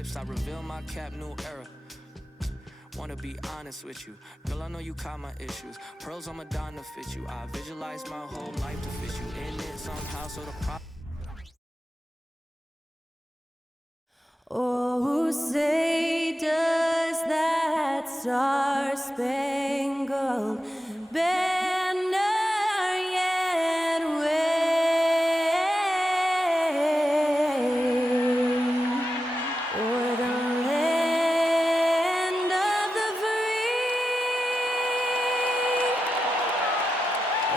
lips, I reveal my cap, new era. Wanna be honest with you, girl, I know you caught my issues. Pearls on Madonna fit you. I visualize my whole life to fit you in it somehow, so the problem. Oh, say does that star-spangled banner yet wave o'er the land of the free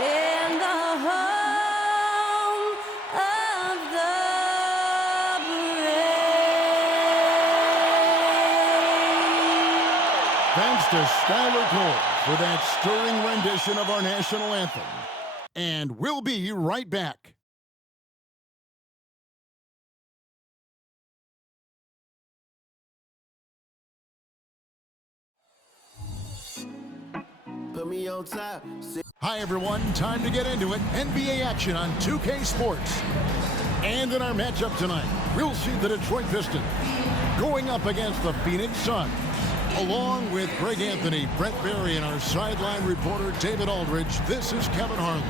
and the home of the Thanks to Skylar Cole for that stirring rendition of our national anthem. And we'll be right back. Put me on top. Hi, everyone. Time to get into it. NBA action on 2K Sports. And in our matchup tonight, we'll see the Detroit Pistons going up against the Phoenix Suns. Along with Greg Anthony, Brett Berry, and our sideline reporter, David Aldridge, this is Kevin Harlan.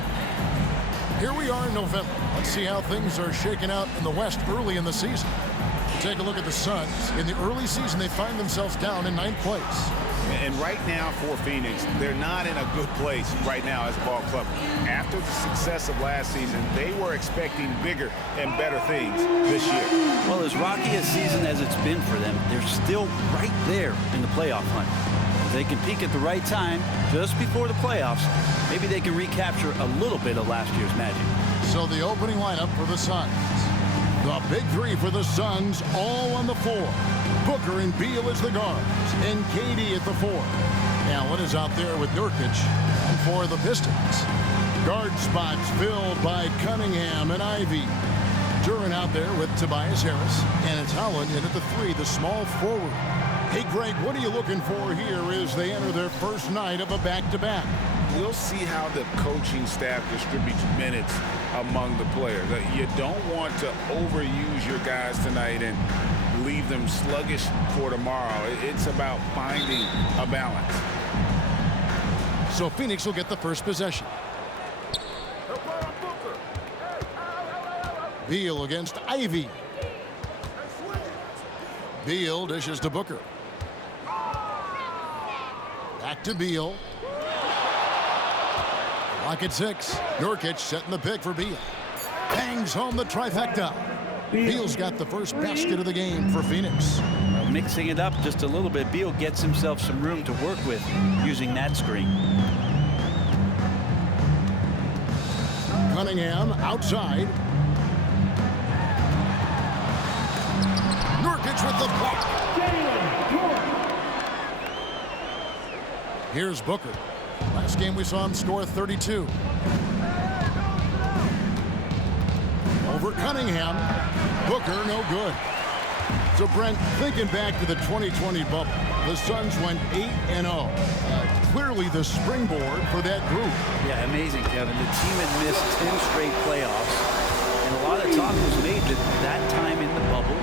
Here we are in November. Let's see how things are shaking out in the West early in the season. Take a look at the Suns. In the early season, they find themselves down in 9th place. And right now for Phoenix, they're not in a good place right now as a ball club. After the success of last season, they were expecting bigger and better things this year. Well, as rocky a season as it's been for them, they're still right there in the playoff hunt. If they can peak at the right time, just before the playoffs, maybe they can recapture a little bit of last year's magic. So the opening lineup for the Suns. The big three for the Suns, all on the floor. Booker and Beal as the guards, and KD at the 4. Allen is out there with Nurkic for the Pistons. Guard spots filled by Cunningham and Ivy. Duran out there with Tobias Harris, and it's Holland in at the 3, the small forward. Hey, Greg, what are you looking for here as they enter their first night of a back-to-back? We'll see how the coaching staff distributes minutes among the players. You don't want to overuse your guys tonight and leave them sluggish for tomorrow. It's about finding a balance. So Phoenix will get the first possession. Beal against Ivy. Beal dishes to Booker. Back to Beal. Lock at 6. Nurkic setting the pick for Beal. Bangs home the trifecta. Beal's got the first basket of the game for Phoenix. Mixing it up just a little bit, Beal gets himself some room to work with using that screen. Cunningham outside. Nurkic with the block. Here's Booker. Last game we saw him score 32. Over Cunningham. Booker, no good. So, Brent, thinking back to the 2020 bubble, the Suns went 8-0. Clearly the springboard for that group. Yeah, amazing, Kevin. The team had missed 10 straight playoffs, and a lot of talk was made that that time in the bubble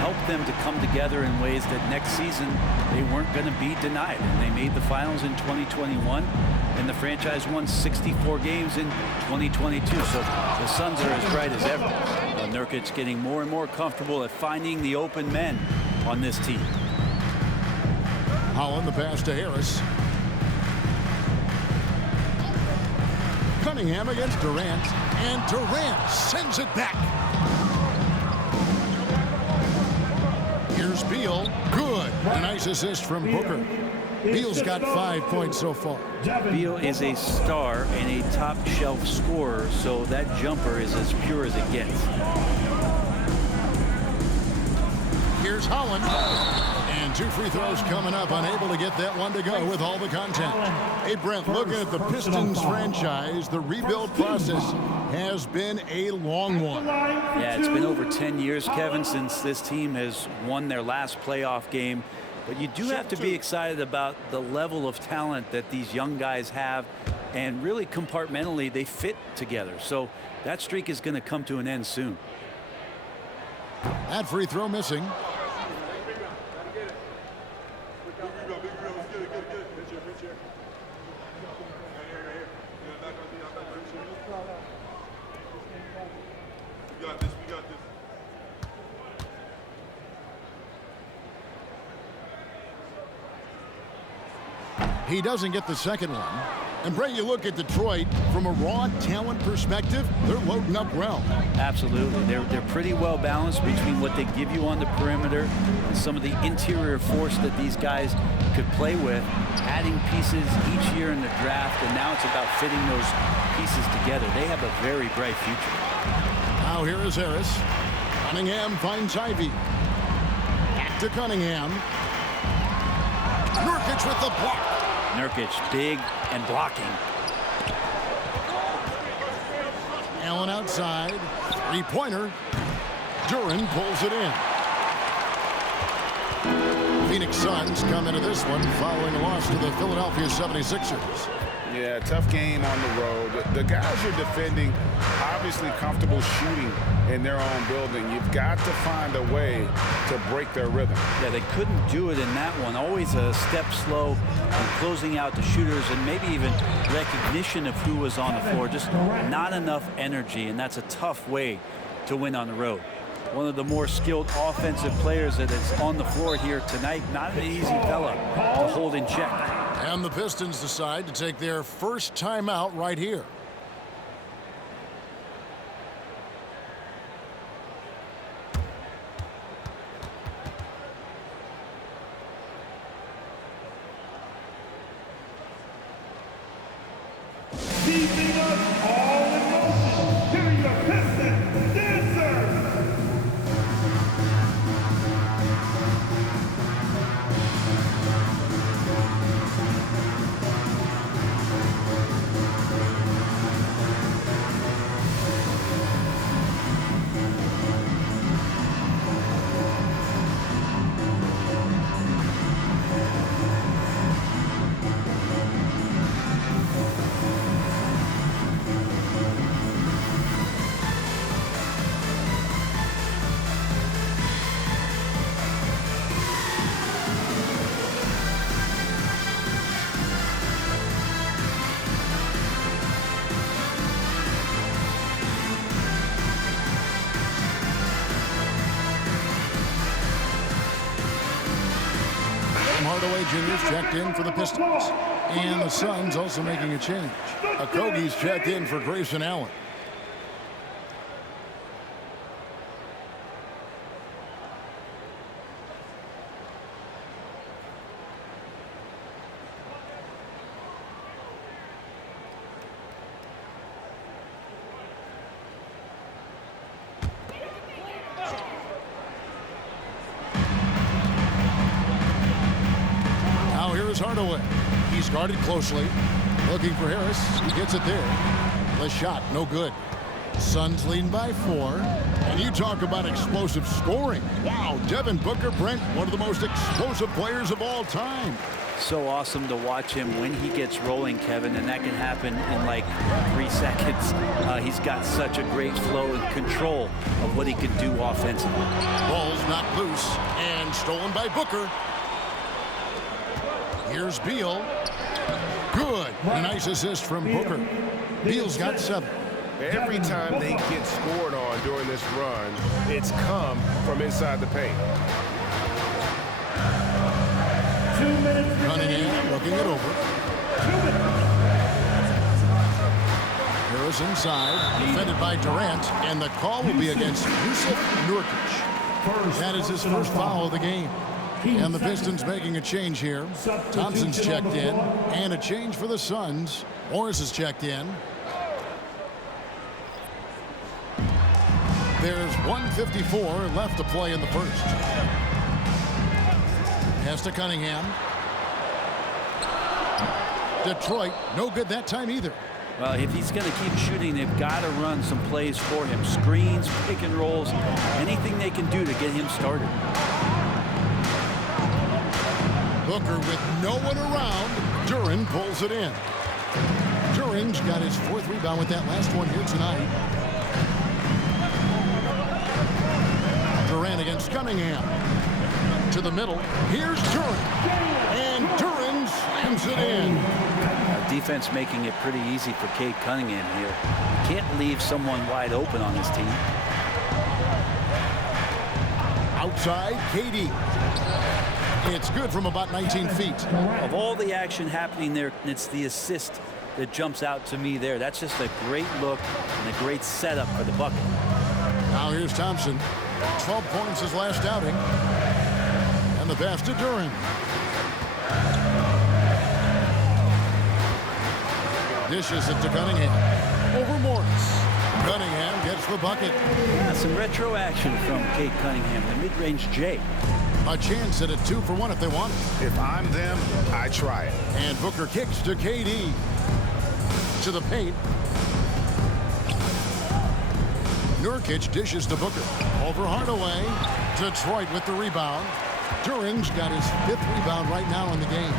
helped them to come together in ways that next season they weren't going to be denied. And they made the finals in 2021, and the franchise won 64 games in 2022. So the Suns are as bright as ever. Nurkic getting more and more comfortable at finding the open men on this team. Holland the pass to Harris. Cunningham against Durant, and Durant sends it back. Here's Beal. Good. A nice assist from Booker. Beal's got 5 points so far. Beal is a star and a top-shelf scorer, so that jumper is as pure as it gets. Here's Holland. And 2 free throws coming up, unable to get that one to go with all the contact. Hey, Brent, looking at the Pistons franchise, the rebuild process has been a long one. Yeah, it's been over 10 years, Kevin, since this team has won their last playoff game. But you do have to be excited about the level of talent that these young guys have, and really compartmentally they fit together. So that streak is going to come to an end soon. That free throw missing. He doesn't get the second one. And Brett, you look at Detroit from a raw talent perspective, they're loading up well. Absolutely. They're pretty well balanced between what they give you on the perimeter and some of the interior force that these guys could play with, adding pieces each year in the draft, and now it's about fitting those pieces together. They have a very bright future. Now here is Harris. Cunningham finds Ivy. Back to Cunningham. Nurkic with the block. Nurkic, big and blocking. Allen outside. Three-pointer. Duran pulls it in. Phoenix Suns come into this one following a loss to the Philadelphia 76ers. Yeah, tough game on the road. The guys you're defending, obviously comfortable shooting in their own building. You've got to find a way to break their rhythm. Yeah, they couldn't do it in that one. Always a step slow and closing out the shooters, and maybe even recognition of who was on the floor. Just not enough energy, and that's a tough way to win on the road. One of the more skilled offensive players that is on the floor here tonight. Not an easy fella to hold in check. And the Pistons decide to take their first timeout right here. Keeping us all in motion. Here are your Pistons dancers. Hardaway Jr.'s checked in for the Pistons. And the Suns also making a change. Okogie's checked in for Grayson Allen. Hardaway. He's guarded closely. Looking for Harris. He gets it there. The shot, no good. Suns leading by 4. And you talk about explosive scoring. Wow, Devin Booker, Brent, one of the most explosive players of all time. So awesome to watch him when he gets rolling, Kevin, and that can happen in like 3 seconds. He's got such a great flow and control of what he can do offensively. Ball's knocked loose and stolen by Booker. Here's Beal. Good. A nice assist from Booker. Beal's got 7. Every time they get scored on during this run, it's come from inside the paint. Cunningham looking it over. Harris inside, defended by Durant, and the call will be against Jusuf Nurkic. That is his first foul of the game. And the Pistons making a change here. Thompson's checked in, and a change for the Suns. Morris is checked in. There's 1:54 left to play in the first. Pass to Cunningham. Detroit, no good that time either. Well, if he's going to keep shooting, they've got to run some plays for him. Screens, pick and rolls, anything they can do to get him started. Booker with no one around. Duran pulls it in. Duran's got his 4th rebound with that last one here tonight. Durant against Cunningham. To the middle. Here's Duran. And Duran slams it in. Defense making it pretty easy for Cade Cunningham here. You can't leave someone wide open on this team. Outside, KD. It's good from about 19 feet. Of all the action happening there, it's the assist that jumps out to me there. That's just a great look and a great setup for the bucket. Now here's Thompson. 12 points his last outing. And the pass to Duran. Dishes it to Cunningham. Over Morris. Cunningham gets the bucket. Yeah, some retro action from Kate Cunningham, the mid-range J. A chance at a 2-for-1 if they want it. If I'm them, I try it. And Booker kicks to KD. To the paint. Nurkic dishes to Booker. Over Hardaway. Detroit with the rebound. Duran's got his 5th rebound right now in the game.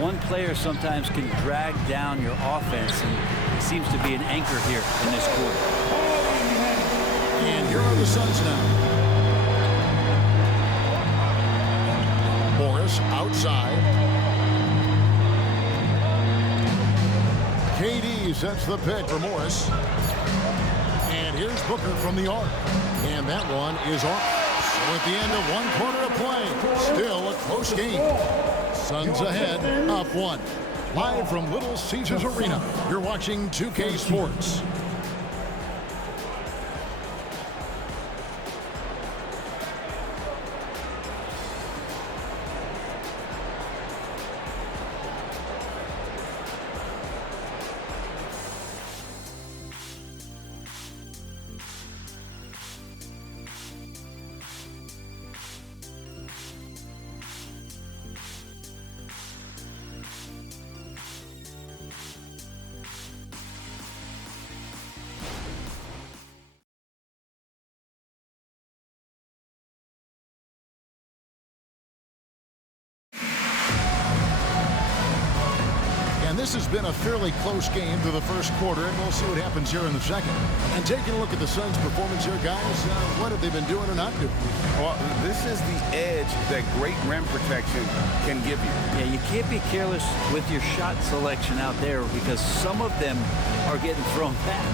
One player sometimes can drag down your offense, and it seems to be an anchor here in this quarter. And here are the Suns now. Morris outside. KD sets the pick for Morris. And here's Booker from the arc. And that one is off. So at the end of 1 quarter of play, still a close game. Suns ahead, up 1. Live from Little Caesars Arena, you're watching 2K Sports. And this has been a fairly close game through the first quarter, and we'll see what happens here in the second. And taking a look at the Suns' performance here, guys, what have they been doing or not doing? Well, this is the edge that great rim protection can give you. Yeah, you can't be careless with your shot selection out there because some of them are getting thrown back.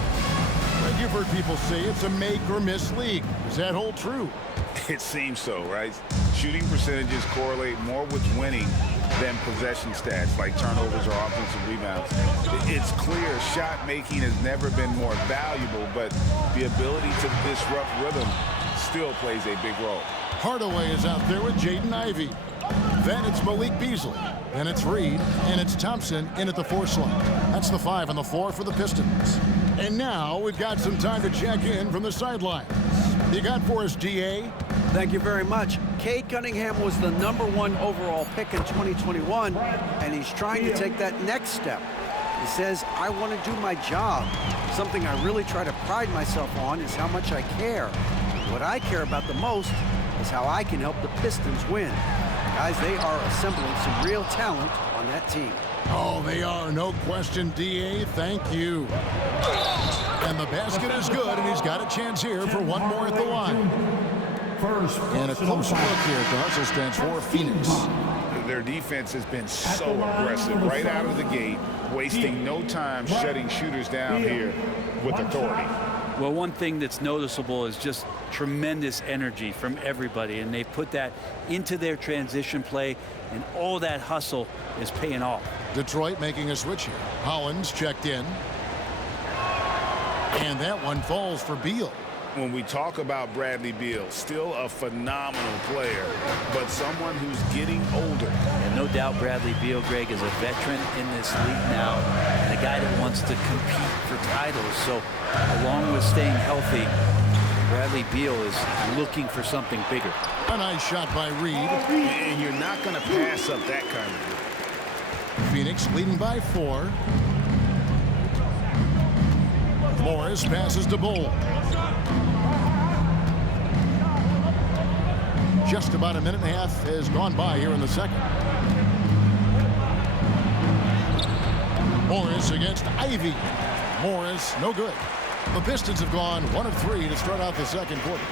Well, you've heard people say it's a make-or-miss league. Does that hold true? It seems so, right? Shooting percentages correlate more with winning than possession stats like turnovers or offensive rebounds. It's clear shot making has never been more valuable, but the ability to disrupt rhythm still plays a big role. Hardaway is out there with Jaden Ivey. Then it's Malik Beasley. Then it's Reed. And it's Thompson in at the 4 slot. That's the 5 on the floor for the Pistons. And now we've got some time to check in from the sidelines. You got for us, DA? Thank you very much. Cade Cunningham was the #1 overall pick in 2021, and he's trying to take that next step. He says, I want to do my job. Something I really try to pride myself on is how much I care. What I care about the most is how I can help the Pistons win. Guys, they are assembling some real talent on that team. Oh, they are. No question, DA. Thank you. And the basket is good, and he's got a chance here for one more at the line. And a close look here at the hustle stance for Phoenix. Their defense has been so aggressive right out of the gate, wasting no time shutting shooters down here with authority. Well, one thing that's noticeable is just tremendous energy from everybody, and they put that into their transition play, and all that hustle is paying off. Detroit making a switch here. Hollins checked in. And that one falls for Beal. When we talk about Bradley Beal, still a phenomenal player, but someone who's getting older. And no doubt Bradley Beal, Greg, is a veteran in this league now, and a guy that wants to compete for titles. So along with staying healthy, Bradley Beal is looking for something bigger. A nice shot by Reed. And you're not going to pass up that kind of thing. Phoenix leading by 4. Morris passes to Bull. Just about a minute and a half has gone by here in the second. Morris against Ivy. Morris, no good. The Pistons have gone 1 of 3 to start out the second quarter.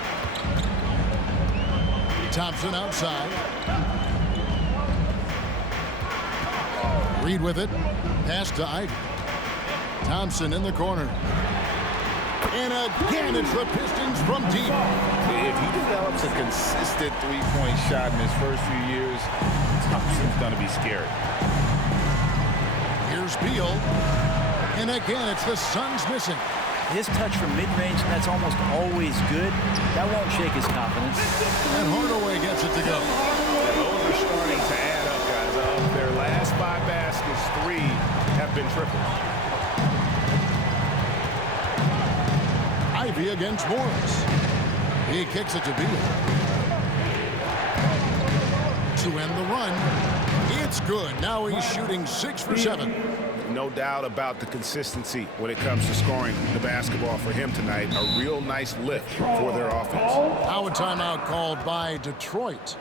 Thompson outside. Reed with it. Pass to Ivy. Thompson in the corner. And again, it's the Pistons from deep. If if he develops a consistent three-point shot in his first few years, Thompson's going to be scary. Here's Beal. And again, it's the Suns missing. His touch from mid-range, that's almost always good. That won't shake his confidence. And Hardaway gets it to go. Those are starting to add up, guys. Of their last 5 baskets, 3 have been triples. Ivy against Morris. He kicks it to Beal. To end the run. It's good. Now he's shooting 6 for 7. No doubt about the consistency when it comes to scoring the basketball for him tonight. A real nice lift for their offense. Now a timeout called by Detroit.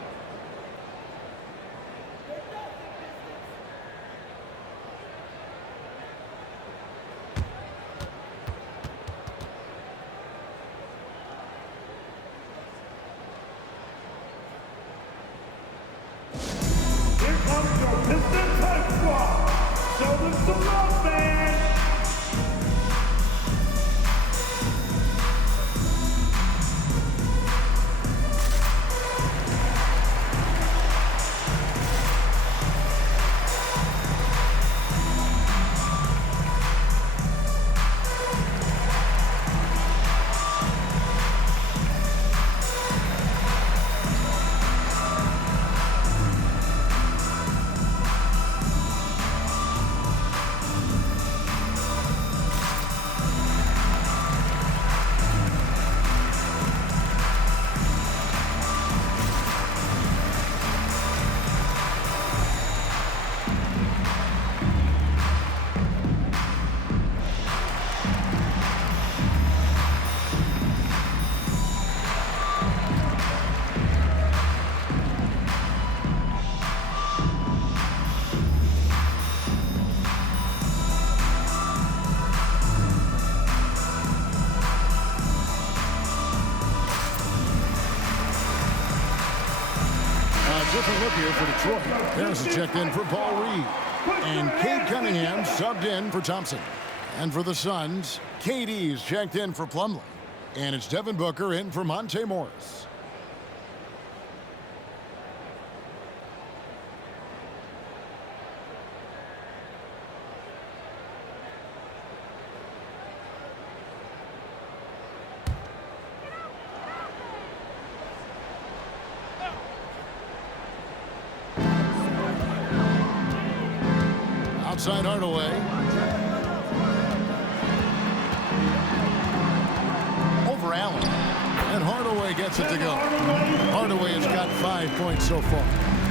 Here comes your Pistons hype squad. Show them some love, man. Different look here for Detroit. Harris is checked in for Paul Reed. And Cade Cunningham subbed in for Thompson. And for the Suns, KD's checked in for Plumlee. And it's Devin Booker in for Monte Morris. Outside Hardaway. Over Allen. And Hardaway gets it to go. Hardaway has got 5 points so far.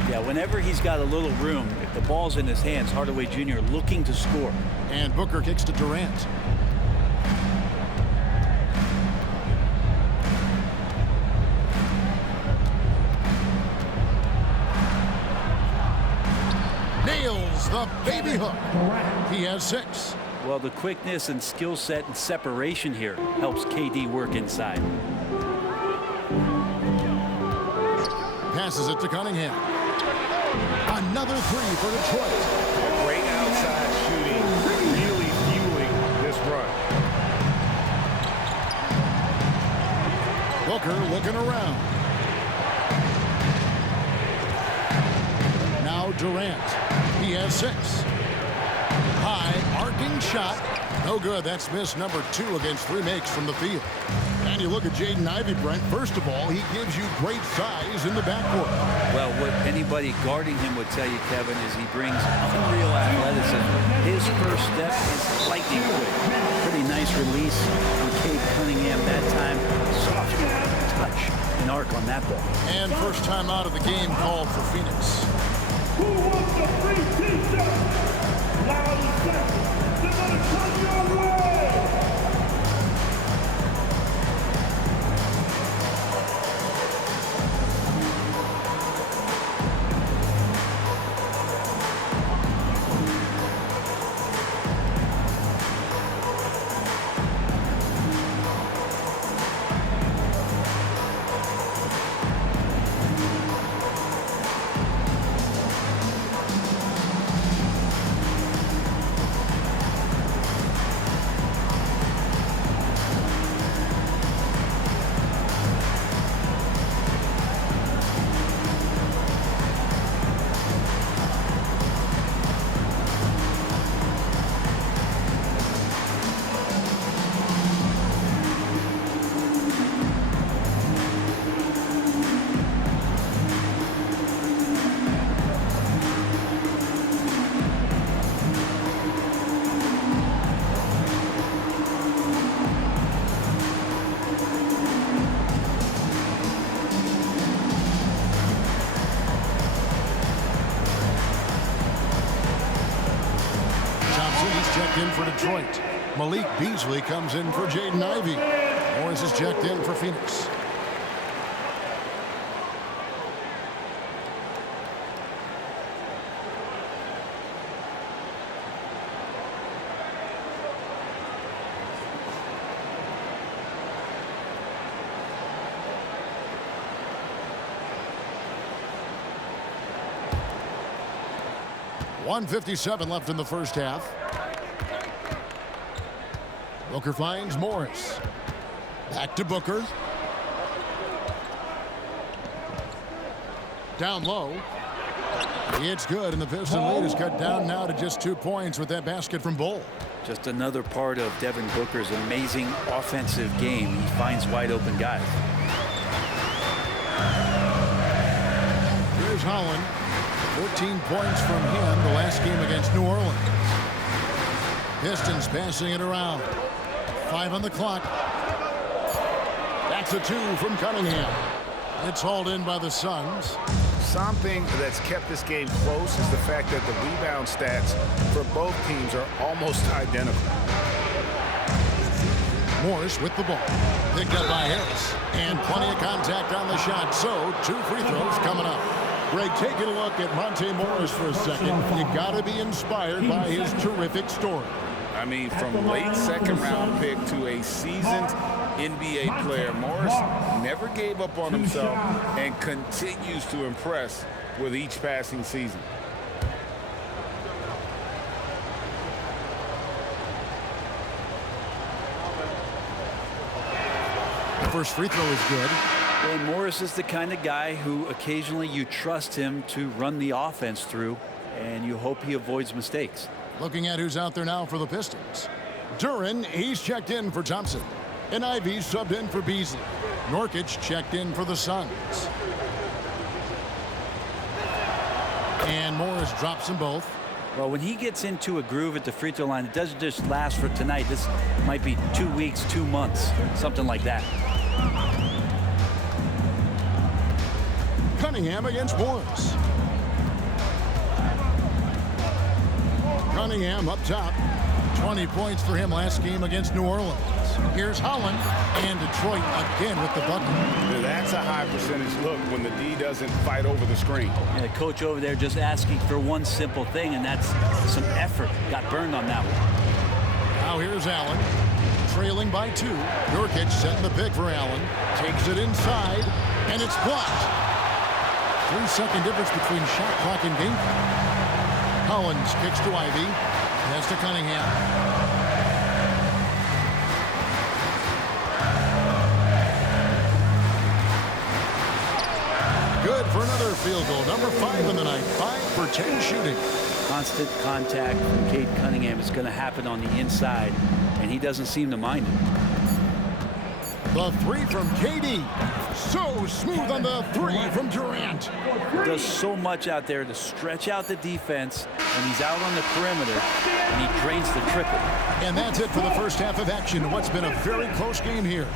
Yeah, whenever he's got a little room, if the ball's in his hands, Hardaway Jr. looking to score. And Booker kicks to Durant. Nails the baby hook. He has 6. Well, the quickness and skill set and separation here helps KD work inside. Passes it to Cunningham. Another 3 for Detroit. Great outside shooting, really fueling this run. Booker looking around. Now Durant. He has 6. High arcing shot. No good. That's miss number 2 against 3 makes from the field. And you look at Jaden Ivey, Brent. First of all, he gives you great size in the backcourt. Well, what anybody guarding him would tell you, Kevin, is he brings unreal athleticism. His first step is lightning quick. Pretty nice release from Cade Cunningham that time. Soft touch and arc on that ball. And first time out of the game called for Phoenix. Who wants a free t-shirt? Loud and second. They're gonna come your way. checked in for Detroit. Malik Beasley comes in for Jaden Ivey. Morris is checked in for Phoenix. .157 left in the first half. Booker finds Morris. Back to Booker. Down low. It's good, and the Piston lead is cut down now to just 2 points with that basket from Bull. Just another part of Devin Booker's amazing offensive game. He finds wide open guys. Here's Holland. 14 points from him the last game against New Orleans. Pistons passing it around. 5 on the clock. That's a 2 from Cunningham. It's hauled in by the Suns. Something that's kept this game close is the fact that the rebound stats for both teams are almost identical. Morris with the ball. Picked up by Harris. And plenty of contact on the shot. So 2 free throws coming up. Greg, taking a look at Monte Morris for a second. You got to be inspired by his terrific story. I mean, from late second-round pick to a seasoned NBA player, Morris never gave up on himself and continues to impress with each passing season. The first free throw is good. And Morris is the kind of guy who occasionally you trust him to run the offense through, and you hope he avoids mistakes. Looking at who's out there now for the Pistons. Duran, he's checked in for Thompson. And Ivey subbed in for Beasley. Nurkic checked in for the Suns. And Morris drops them both. Well, when he gets into a groove at the free throw line, it doesn't just last for tonight. This might be 2 weeks, 2 months, something like that. Cunningham against Morris. Cunningham up top. 20 points for him last game against New Orleans. Here's Holland, and Detroit again with the bucket. That's a high percentage look when the D doesn't fight over the screen. And the coach over there just asking for one simple thing, and that's some effort. Got burned on that one. Now here's Allen, trailing by 2. Nurkic setting the pick for Allen. Takes it inside, and it's blocked. 3-second difference between shot clock and game clock. Collins kicks to Ivey. Pass to Cunningham. Good for another field goal. Number 5 in the night. 5 for 10 shooting. Constant contact from Cade Cunningham is going to happen on the inside, and he doesn't seem to mind it. The 3 from KD. So smooth on the 3 from Durant. He does so much out there to stretch out the defense when he's out on the perimeter, and he drains the triple. And that's it for the first half of action. What's been a very close game here.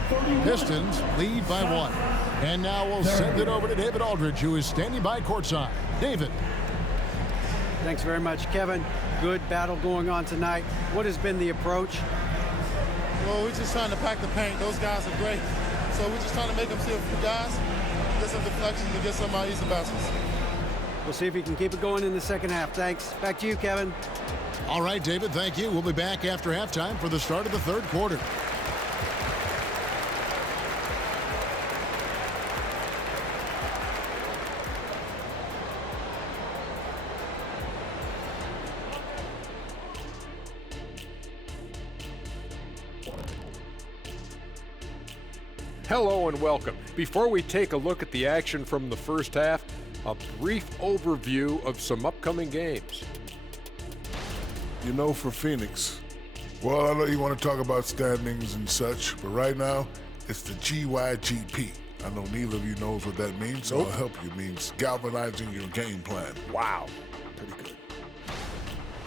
Pistons lead by 1. And now we'll send it over to David Aldridge, who is standing by courtside. David. Thanks very much, Kevin. Good battle going on tonight. What has been the approach? Well, we're just trying to pack the paint. Those guys are great. So we're just trying to make them see a few guys, get some deflections, and get some easy baskets. We'll see if he can keep it going in the second half. Thanks. Back to you, Kevin. All right, David, thank you. We'll be back after halftime for the start of the third quarter. Hello and welcome. Before we take a look at the action from the first half, a brief overview of some upcoming games. You know, for Phoenix, well, I know you want to talk about standings and such, but right now, it's the GYGP. I know neither of you knows what that means, so I'll help you. It means galvanizing your game plan. Wow. Pretty good.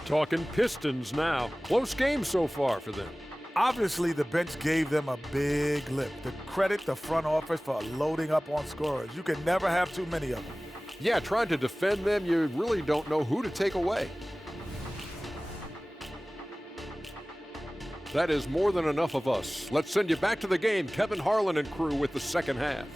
Talking Pistons now. Close game so far for them. Obviously, the bench gave them a big lift. To credit the front office for loading up on scorers. You can never have too many of them. Yeah, trying to defend them, you really don't know who to take away. That is more than enough of us. Let's send you back to the game. Kevin Harlan and crew with the second half.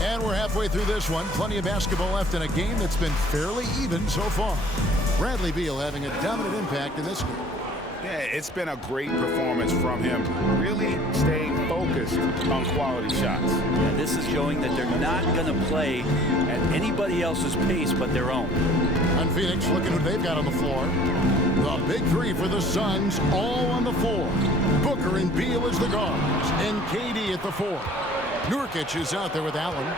And we're halfway through this one. Plenty of basketball left in a game that's been fairly even so far. Bradley Beal having a dominant impact in this game. Yeah, it's been a great performance from him, really staying focused on quality shots. Yeah, this is showing that they're not going to play at anybody else's pace but their own. On Phoenix, looking who they've got on the floor. The big three for the Suns, all on the floor. Booker and Beal as the guards, and KD at the four. Nurkic is out there with Allen.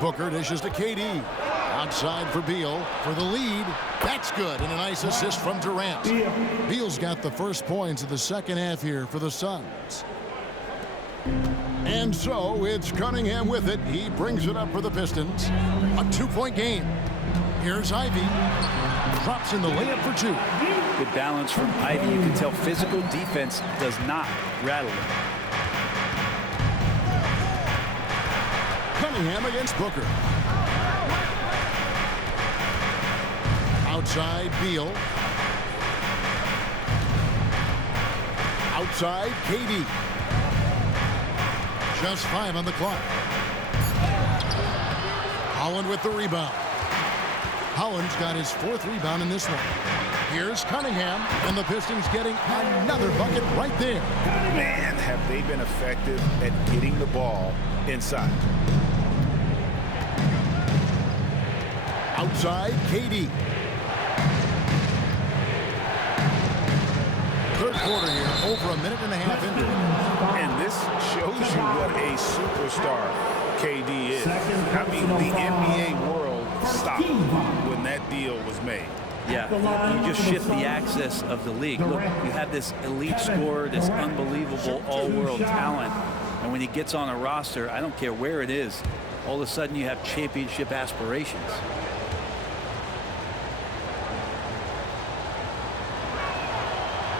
Booker dishes to KD. Outside for Beal for the lead. That's good, and a nice assist from Durant. Beal's got the first points of the second half here for the Suns. And so it's Cunningham with it. He brings it up for the Pistons. A 2-point game. Here's Ivy. Drops in the layup for two. Good balance from Ivy. You can tell physical defense does not rattle him. Cunningham against Booker. Outside, Beal. Outside, KD. Just 5 on the clock. Holland with the rebound. Holland's got his 4th rebound in this one. Here's Cunningham, and the Pistons getting another bucket right there. Man, have they been effective at getting the ball inside. Outside, KD. Third quarter here, over a minute and a half into it. And this shows you what a superstar KD is. I mean, the NBA world stopped when that deal was made. Yeah, you just shift the axis of the league. Look, you have this elite scorer, this unbelievable all-world talent, and when he gets on a roster, I don't care where it is, all of a sudden you have championship aspirations.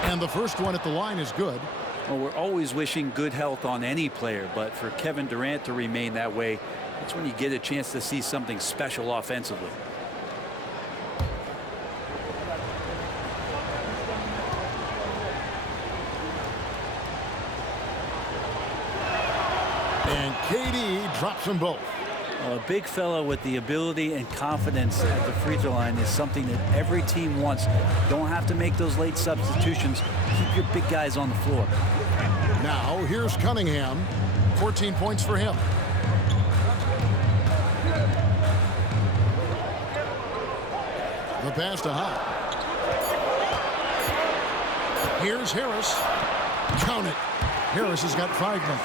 And the first one at the line is good. Well, we're always wishing good health on any player, but for Kevin Durant to remain that way, that's when you get a chance to see something special offensively. And KD drops them both. A big fella with the ability and confidence at the free throw line is something that every team wants. Don't have to make those late substitutions. Keep your big guys on the floor. Now here's Cunningham. 14 points for him. The pass to Howard. Here's Harris. Count it. Harris has got 5 minutes.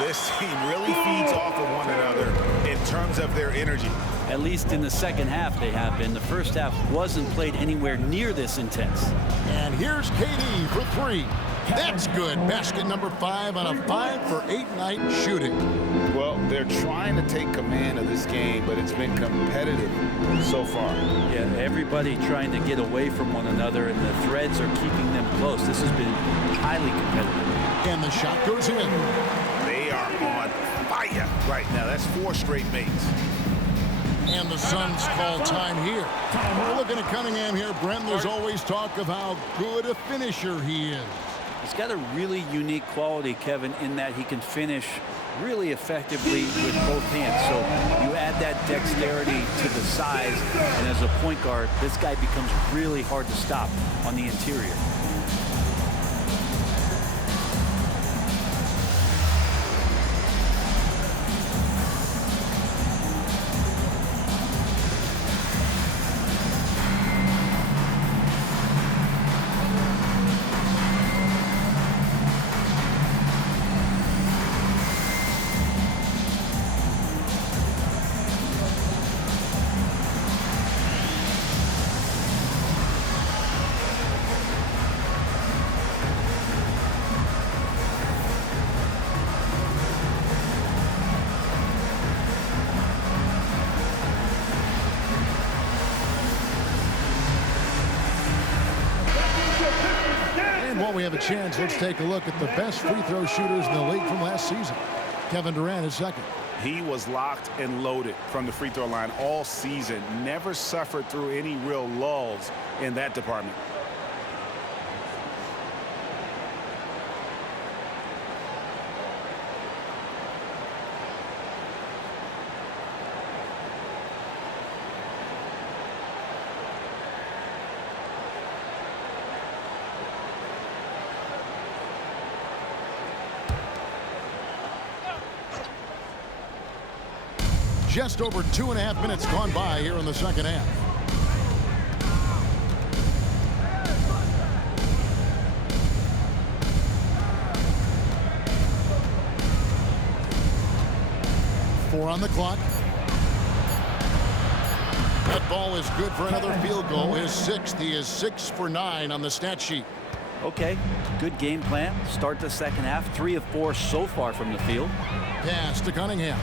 This team really feeds off of one another in terms of their energy. At least in the second half they have been. The first half wasn't played anywhere near this intense. And here's KD for 3. That's good. Basket number 5 on a 5-for-8 night shooting. Well, they're trying to take command of this game, but it's been competitive so far. Yeah, everybody trying to get away from one another, and the threads are keeping them close. This has been highly competitive. And the shot goes in. They are on fire right now. That's 4 straight makes. And the Suns call time here. We're looking at Cunningham here, Brent. There's always talk of how good a finisher he is. He's got a really unique quality, Kevin, in that he can finish really effectively with both hands. So you add that dexterity to the size, and as a point guard, this guy becomes really hard to stop on the interior. And while we have a chance, let's take a look at the best free throw shooters in the league from last season. Kevin Durant is second. He was locked and loaded from the free throw line all season. Never suffered through any real lulls in that department. Just over 2.5 minutes gone by here in the second half. Four on the clock. That ball is good for another field goal. His sixth. He is 6 for 9 on the stat sheet. Okay, good game plan. Start the second half. 3 of 4 so far from the field. Pass to Cunningham.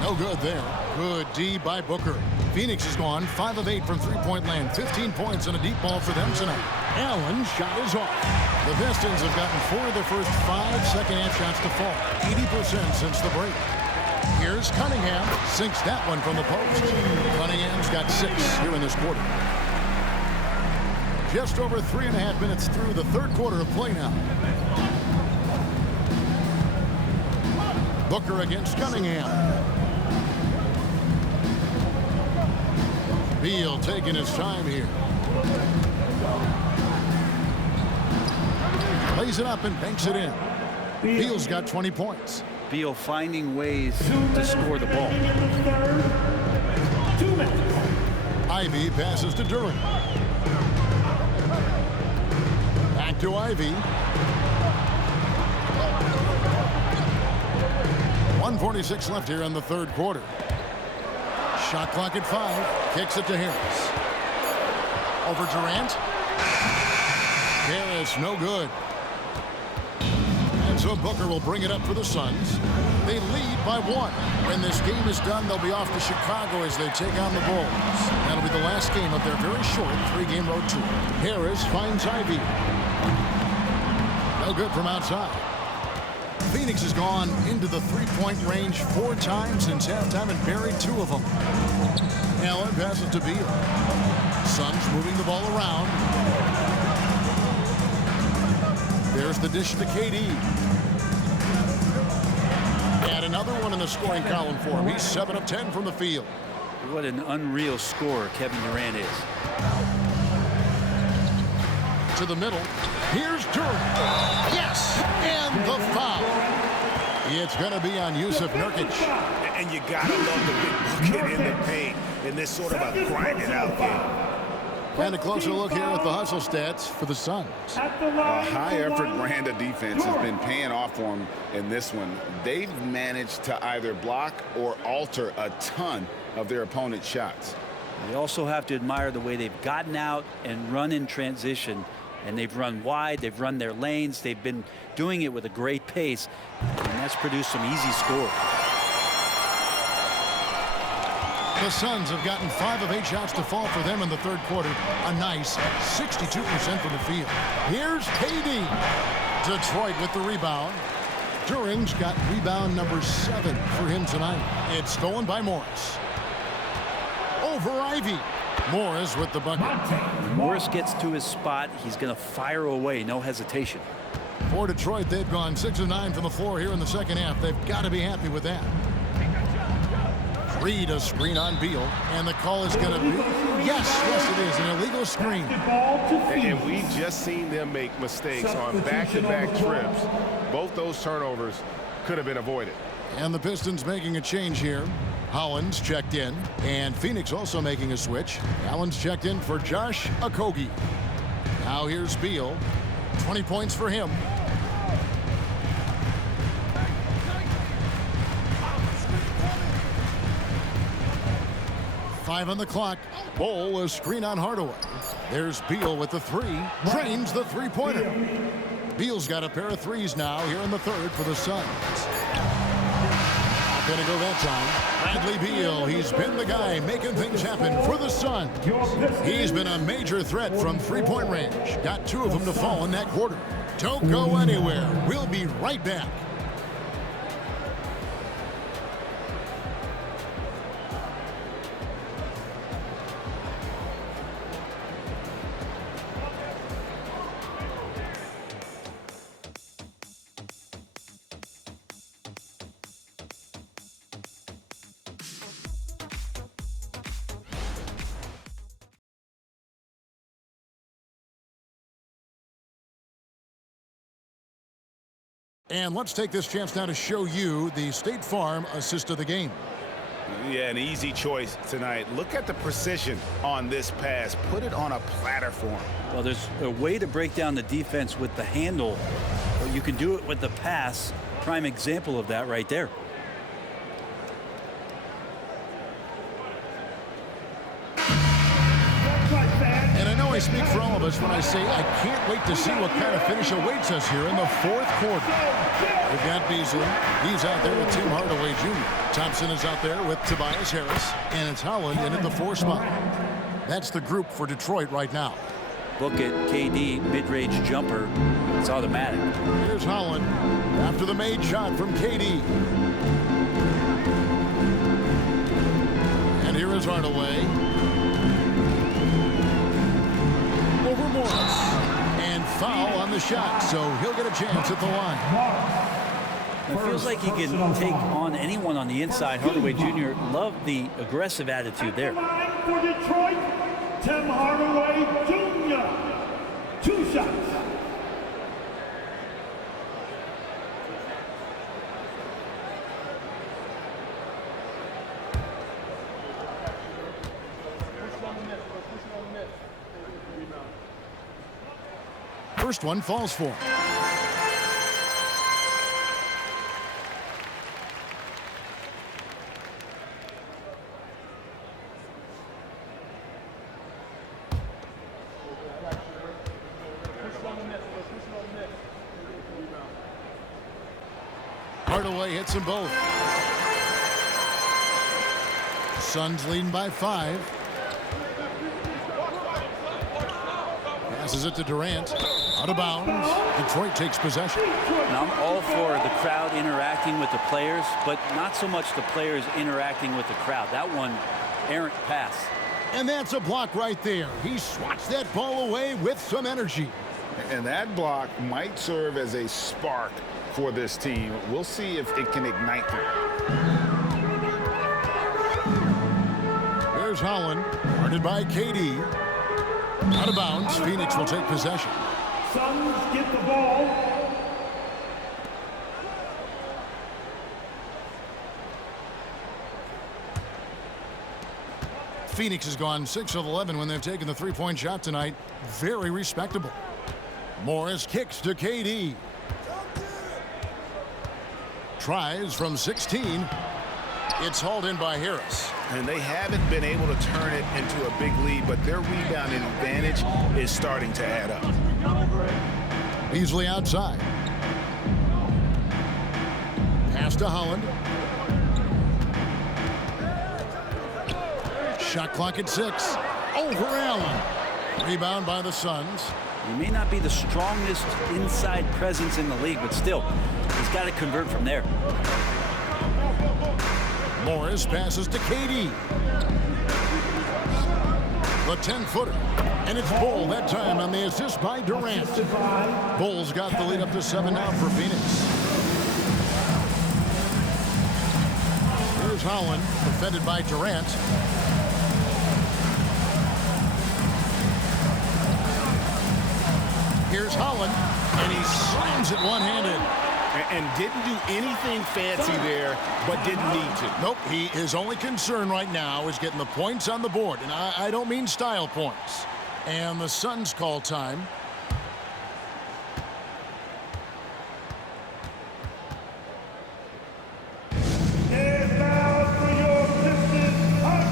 No good there. Good D by Booker. Phoenix has gone 5 of 8 from three-point land. 15 points and a deep ball for them tonight. Allen's shot is off. The Pistons have gotten 4 of their first 5 second-half shots to fall. 80% since the break. Here's Cunningham. Sinks that one from the post. Cunningham's got 6 here in this quarter. Just over 3.5 minutes through the third quarter of play now. Booker against Cunningham. Beal taking his time here. Lays it up and banks it in. Beal's got 20 points. Beal finding ways to score the ball. 2 minutes. Ivy passes to Duran. Back to Ivy. 1:46 left here in the third quarter. Shot clock at 5. Kicks it to Harris. Over Durant. Harris, no good. And so Booker will bring it up for the Suns. They lead by 1. When this game is done, they'll be off to Chicago as they take on the Bulls. That'll be the last game of their very short 3-game road tour. Harris finds Ivy. No good from outside. Phoenix has gone into the three-point range 4 times since halftime and buried 2 of them. Allen passes to Beal. Suns moving the ball around. There's the dish to KD. And another one in the scoring column for him. He's 7 of 10 from the field. What an unreal scorer Kevin Durant is. To the middle. Here's Durant. Yes! And the foul. It's going to be on Yusuf Nurkic. And you got to love the big bucket in the paint in this sort of a grinded-out game. And a closer look here at the hustle stats for the Suns. A high-effort brand of defense has been paying off for them in this one. They've managed to either block or alter a ton of their opponent's shots. You also have to admire the way they've gotten out and run in transition. And they've run wide, they've run their lanes, they've been doing it with a great pace, and that's produced some easy scores. The Suns have gotten 5 of 8 shots to fall for them in the third quarter. A nice 62% from the field. Here's KD. Detroit with the rebound. Duran's got rebound number 7 for him tonight. It's stolen by Morris. Over Ivy. Morris with the bucket. When Morris gets to his spot, he's going to fire away, no hesitation. For Detroit, they've gone 6 of 9 from the floor here in the second half. They've got to be happy with that. Reed a screen on Beal, and the call is going to be, yes, it is, an illegal screen. And we just seen them make mistakes on back-to-back trips. Both those turnovers could have been avoided. And the Pistons making a change here. Hollins checked in, and Phoenix also making a switch. Allen's checked in for Josh Okogie. Now here's Beal. 20 points for him. Five on the clock. Bowl a screen on Hardaway. There's Beal with the 3. Drains the three-pointer. Beal's got a pair of 3s now here in the third for the Suns. Gonna go that time. Bradley Beal, he's been the guy making things happen for the Suns. He's been a major threat from three-point range. Got 2 of them to fall in that quarter. Don't go anywhere. We'll be right back. And let's take this chance now to show you the State Farm assist of the game. Yeah, an easy choice tonight. Look at the precision on this pass. Put it on a platter form. Well, there's a way to break down the defense with the handle, but you can do it with the pass. Prime example of that right there. And I know I speak for all of us when I say I can't wait to see what kind of finish awaits us here in the 4th quarter. We've got Beasley. He's out there with Tim Hardaway Jr. Thompson is out there with Tobias Harris. And it's Holland in at the 4 spot. That's the group for Detroit right now. Look at KD, mid-range jumper. It's automatic. Here's Holland after the made shot from KD. And here is Hardaway. Over Morris. And foul on the shot, so he'll get a chance at the line. It feels like he can take on anyone on the inside. Hardaway Jr. loved the aggressive attitude there. For Detroit, Tim Hardaway Jr. 2 shots. First one falls for him. Hardaway hits them both. Suns leading by 5. Passes it to Durant. Out of bounds. Detroit takes possession. Now, I'm all for the crowd interacting with the players, but not so much the players interacting with the crowd. That one, errant pass. And that's a block right there. He swats that ball away with some energy. And that block might serve as a spark for this team. We'll see if it can ignite them. Here's Holland, guarded by KD. Out of bounds. Phoenix will take possession. Suns get the ball. Phoenix has gone 6 of 11 when they've taken the three-point shot tonight. Very respectable. Morris kicks to KD. Tries from 16. It's hauled in by Harris. And they haven't been able to turn it into a big lead, but their rebounding advantage is starting to add up. Beasley outside. Pass to Holland. Shot clock at 6. Over Allen. Rebound by the Suns. He may not be the strongest inside presence in the league, but still, he's got to convert from there. Morris passes to KD. The 10-footer. And it's Bull that time on the assist by Durant. Bull's got the lead up to 7 now for Phoenix. Here's Holland, defended by Durant. Here's Holland, and he slams it one-handed. And didn't do anything fancy there, but didn't need to. Nope, his only concern right now is getting the points on the board. And I don't mean style points. And the Suns call time. And now for your Pistons hot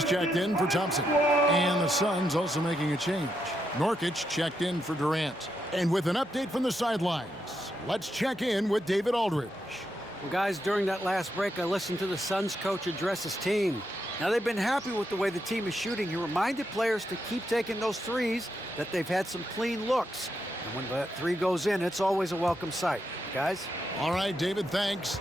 He's checked in for Thompson. And the Suns also making a change. Nurkic checked in for Durant. And with an update from the sidelines, let's check in with David Aldridge. Well, guys, during that last break, I listened to the Suns coach address his team. Now, they've been happy with the way the team is shooting. He reminded players to keep taking those threes, that they've had some clean looks. And when that three goes in, it's always a welcome sight. Guys? All right, David, thanks.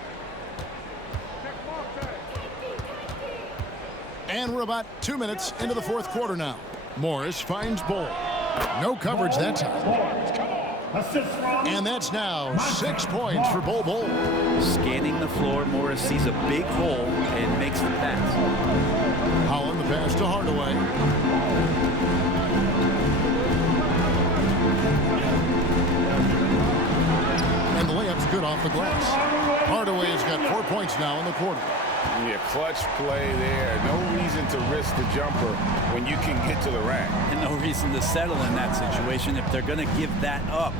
And we're about 2 minutes into the fourth quarter now. Morris finds Bol. No coverage that time. And that's now 6 points for Bol. Scanning the floor, Morris sees a big hole and makes the pass. Holland the pass to Hardaway. And the layup's good off the glass. Hardaway has got 4 points now in the quarter. Yeah, clutch play there. No reason to risk the jumper when you can get to the rack. And no reason to settle in that situation. If they're going to give that up,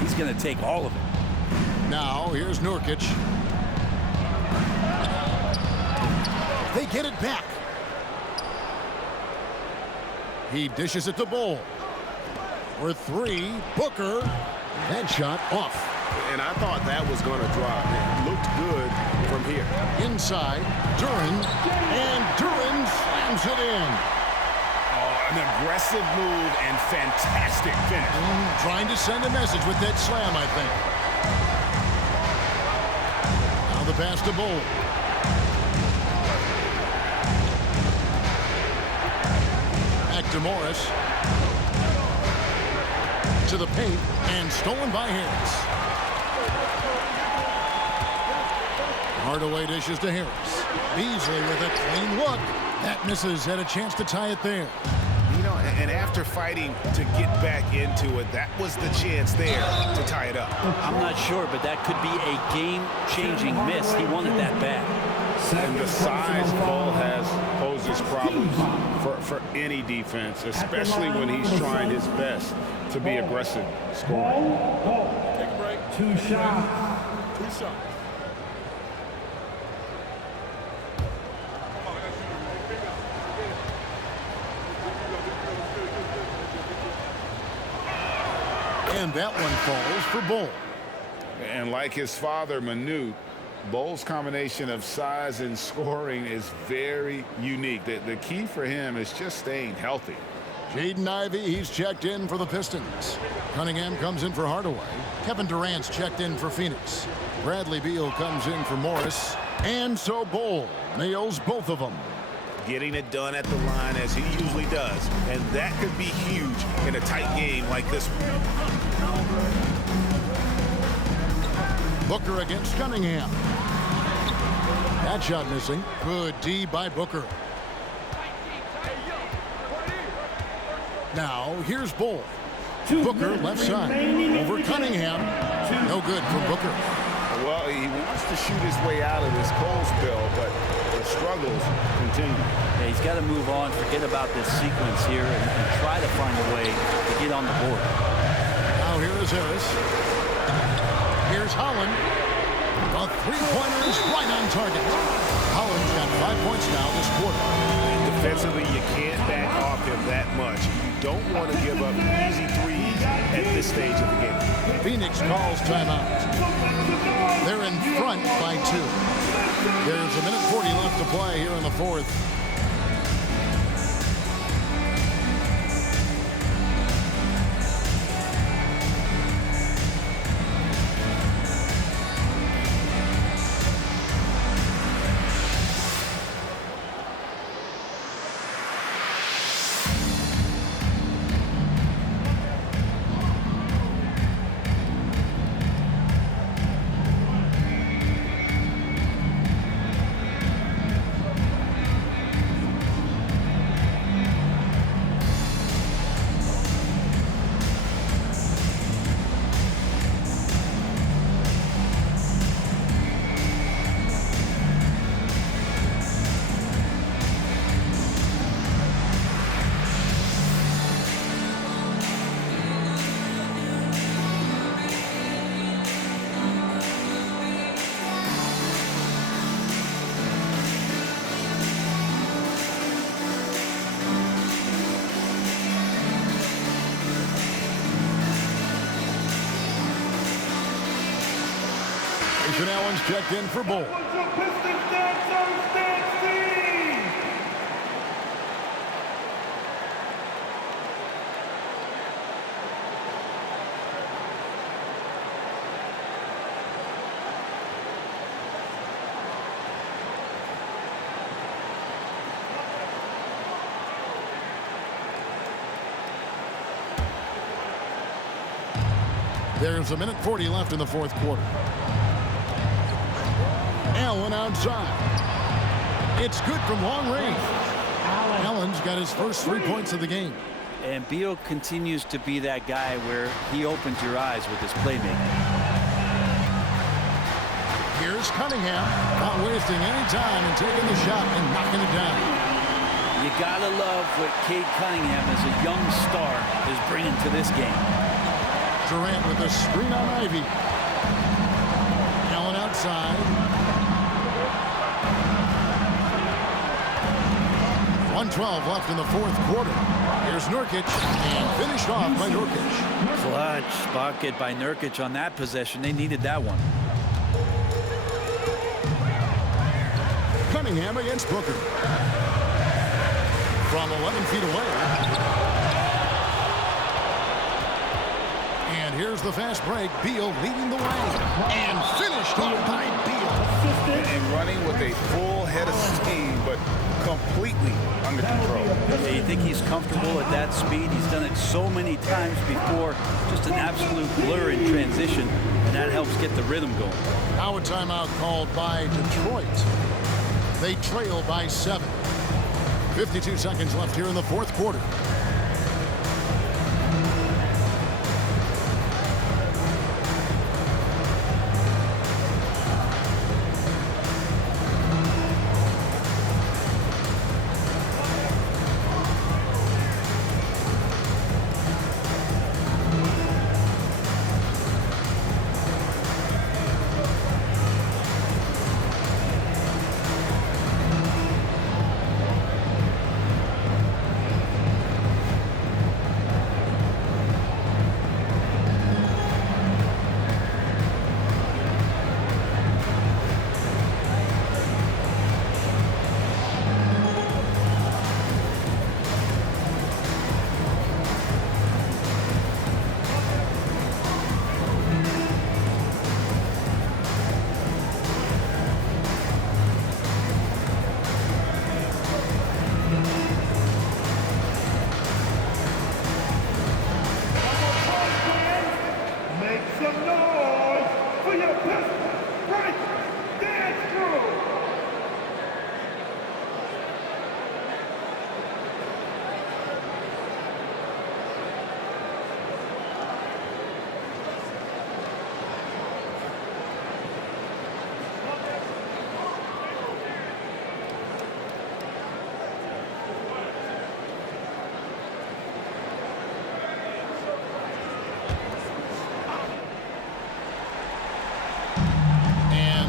he's going to take all of it. Now, here's Nurkic. They get it back. He dishes it to Bol. For three, Booker. That shot off. And I thought that was going to drop. It looked good from here. Inside, Duran. And Duran slams it in. Oh, an aggressive move and fantastic finish. Trying to send a message with that slam, I think. Now the pass to Bol. Back to Morris. To the paint and stolen by Harris. Hardaway dishes to Harris. Beasley with a clean look. That misses. Had a chance to tie it there. You know, and after fighting to get back into it, that was the chance there to tie it up. I'm not sure, but that could be a game-changing miss. He wanted that bad. And the size Bol has poses problems for any defense, especially when he's trying his best to be aggressive scoring. Take a break. 2 shots. 2 shots. And that one falls for Bol. And like his father, Manute, Bol's combination of size and scoring is very unique. The key for him is just staying healthy. Jaden Ivey, he's checked in for the Pistons. Cunningham comes in for Hardaway. Kevin Durant's checked in for Phoenix. Bradley Beal comes in for Morris. And so Bol nails both of them. Getting it done at the line as he usually does. And that could be huge in a tight game like this one. Booker against Cunningham. That shot missing. Good D by Booker. Now, here's Bol. Booker left side. Over Cunningham. No good for Booker. Well, he wants to shoot his way out of this cold spell, but the struggles continue. Yeah, he's got to move on, forget about this sequence here, and try to find a way to get on the board. Now here is Harris. Here's Holland. A three-pointer is right on target. Holland's got 5 points now this quarter. Defensively, you can't back off him that much. You don't want to give up easy threes at this stage of the game. Phoenix calls timeout. They're in front by 2. There's 1:40 left to play here in the fourth. Nathan Allen's checked in for Bull. Pistons dancers dancing! There's a minute 40 left in the fourth quarter. Allen outside. It's good from long range. Allen's got his first 3 points of the game. And Beal continues to be that guy where he opens your eyes with his playmaking. Here's Cunningham, not wasting any time and taking the shot and knocking it down. You gotta love what Cade Cunningham as a young star is bringing to this game. Durant with a screen on Ivy. Allen outside. 1:12 left in the fourth quarter. Here's Nurkic, and finished off by Nurkic. Clutch bucket by Nurkic on that possession. They needed that one. Cunningham against Booker. From 11 feet away. And here's the fast break. Beal leading the way. And finished off by Beal. And running with a full head of steam, but completely under control. Yeah, you think he's comfortable at that speed? He's done it so many times before. Just an absolute blur in transition, and that helps get the rhythm going. Now a timeout called by Detroit. They trail by 7. 52 seconds left here in the fourth quarter.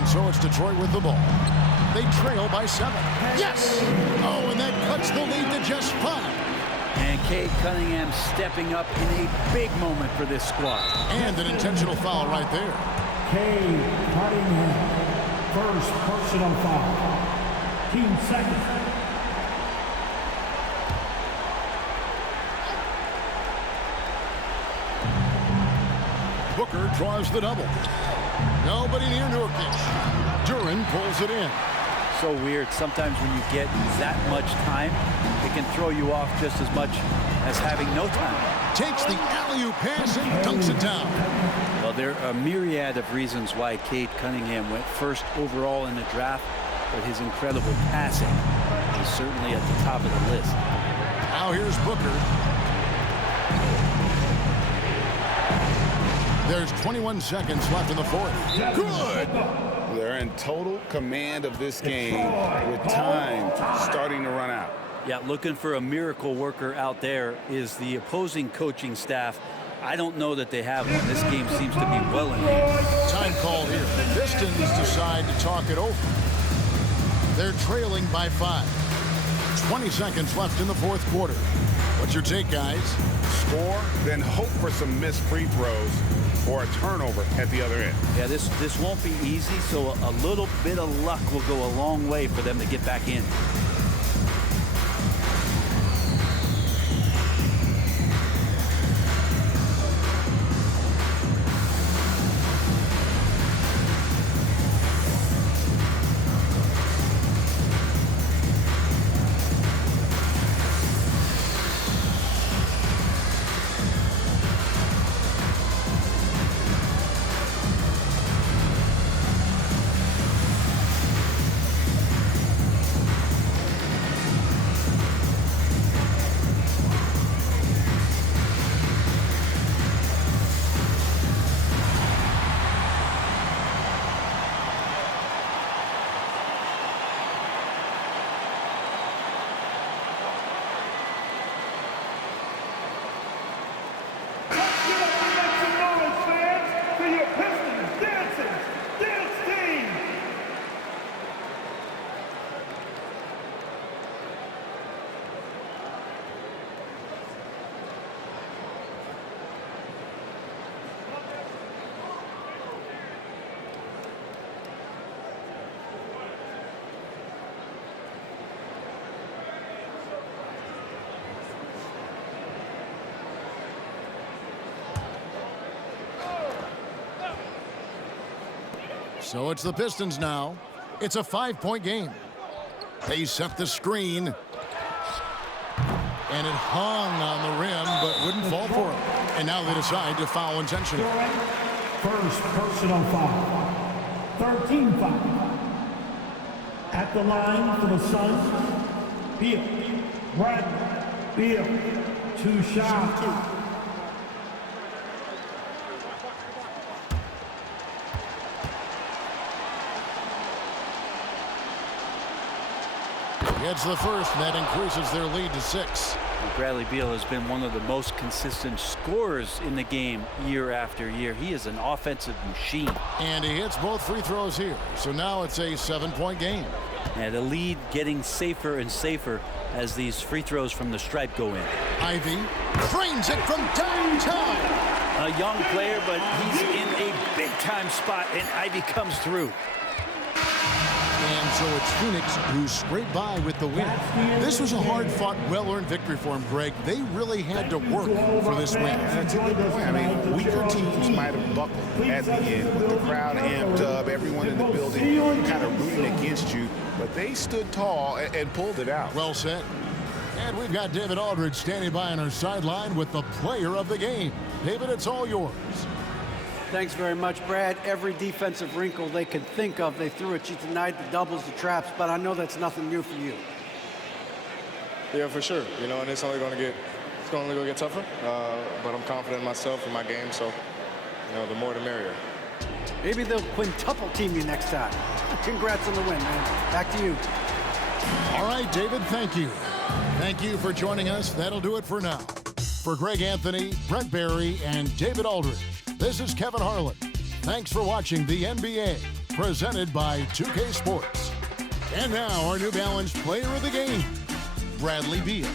So it's Detroit with the ball. They trail by 7. Yes! Oh, and that cuts the lead to just 5. And Cade Cunningham stepping up in a big moment for this squad. And an intentional foul right there. Cade Cunningham, first personal foul. Team second. Booker draws the double. Nobody near Nurkic. Duran pulls it in. So weird. Sometimes when you get that much time, it can throw you off just as much as having no time. Takes the alley-oop pass and dunks it down. Well, there are a myriad of reasons why Cade Cunningham went first overall in the draft, but his incredible passing is certainly at the top of the list. Now here's Booker. There's 21 seconds left in the fourth. Good! They're in total command of this game with time starting to run out. Yeah, looking for a miracle worker out there is the opposing coaching staff. I don't know that they have one. This game seems to be well in hand. Time called here. The Pistons decide to talk it over. They're trailing by 5. 20 seconds left in the fourth quarter. What's your take, guys? Score, then hope for some missed free throws or a turnover at the other end. Yeah, this won't be easy, so a little bit of luck will go a long way for them to get back in. So it's the Pistons now. It's a 5-point game. They set the screen. And it hung on the rim, but wouldn't fall for him. And now they decide to foul intentionally. First personal foul. 13 foul. At the line for the Suns, Beal. Bradley. Beal. 2 shots. Gets the first, and that increases their lead to 6. Bradley Beal has been one of the most consistent scorers in the game year after year. He is an offensive machine. And he hits both free throws here. So now it's a 7-point game. And the lead getting safer and safer as these free throws from the stripe go in. Ivy cranes it from downtown. A young player, but he's in a big-time spot, and Ivy comes through. And so it's Phoenix who scraped by with the win. This was a hard-fought, well-earned victory for him, Greg. They really had to work for this win. That's a good point. I mean, weaker teams might have buckled at the end with the crowd amped up, everyone in the building kind of rooting against you, but they stood tall and pulled it out. Well said. And we've got David Aldridge standing by on our sideline with the player of the game. David, it's all yours. Thanks very much, Brad. Every defensive wrinkle they could think of, they threw at you tonight, the doubles, the traps, but I know that's nothing new for you. Yeah, for sure. You know, and it's only going to get tougher. But I'm confident in myself and my game, so, you know, the more the merrier. Maybe they'll quintuple team you next time. Congrats on the win, man. Back to you. All right, David, thank you. Thank you for joining us. That'll do it for now. For Greg Anthony, Brett Barry, and David Aldridge, this is Kevin Harlan. Thanks for watching the NBA, presented by 2K Sports. And now our New Balance player of the game, Bradley Beal.